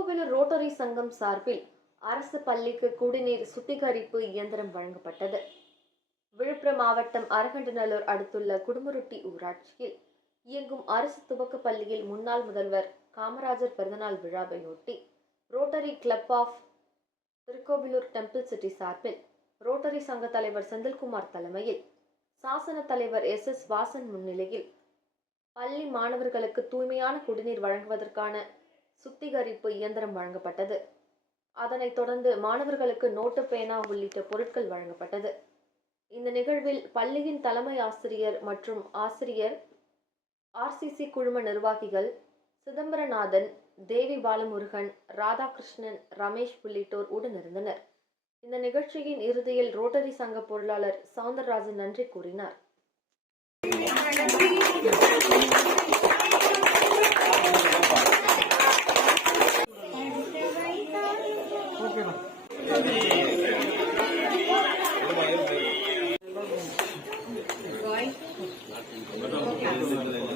Tirukkoyilur rotary சங்கம் சார்பில் அரசு பள்ளிக்கு குடிநீர் சுத்திகரிப்பு இயந்திரம் வழங்கப்பட்டது. விழுப்புரம் மாவட்டம் அரகண்டநல்லூர் அடுத்துள்ள குடுமுருட்டி ஊராட்சியில் இயங்கும் அரசு துவக்க பள்ளியில் முன்னாள் முதல்வர் காமராஜர் பிறந்தநாள் விழாவையொட்டி rotary club of Thirukovilur temple city சார்பில் ரோட்டரி சங்க தலைவர் செந்தில்குமார் தலைமையில் சாசன தலைவர் எஸ் எஸ் வாசன் முன்னிலையில் பள்ளி மாணவர்களுக்கு தூய்மையான குடிநீர் வழங்குவதற்கான சுத்திகரிப்பு இயந்திரம் வழங்கப்பட்டது. அதனைத் தொடர்ந்து மாணவர்களுக்கு நோட்டு பேனா உள்ளிட்ட பொருட்கள் வழங்கப்பட்டது. இந்த நிகழ்வில் பள்ளியின் தலைமை ஆசிரியர் மற்றும் ஆசிரியர் ஆர்சிசி குழும நிர்வாகிகள் சிதம்பரநாதன் தேவி பாலமுருகன் ராதாகிருஷ்ணன் ரமேஷ் உள்ளிட்டோர் உடனிருந்தனர் இந்த நிகழ்ச்சியின் இறுதியில் ரோட்டரி சங்க பொருளாளர் சவுந்தரராஜன் நன்றி கூறினார். Thank you.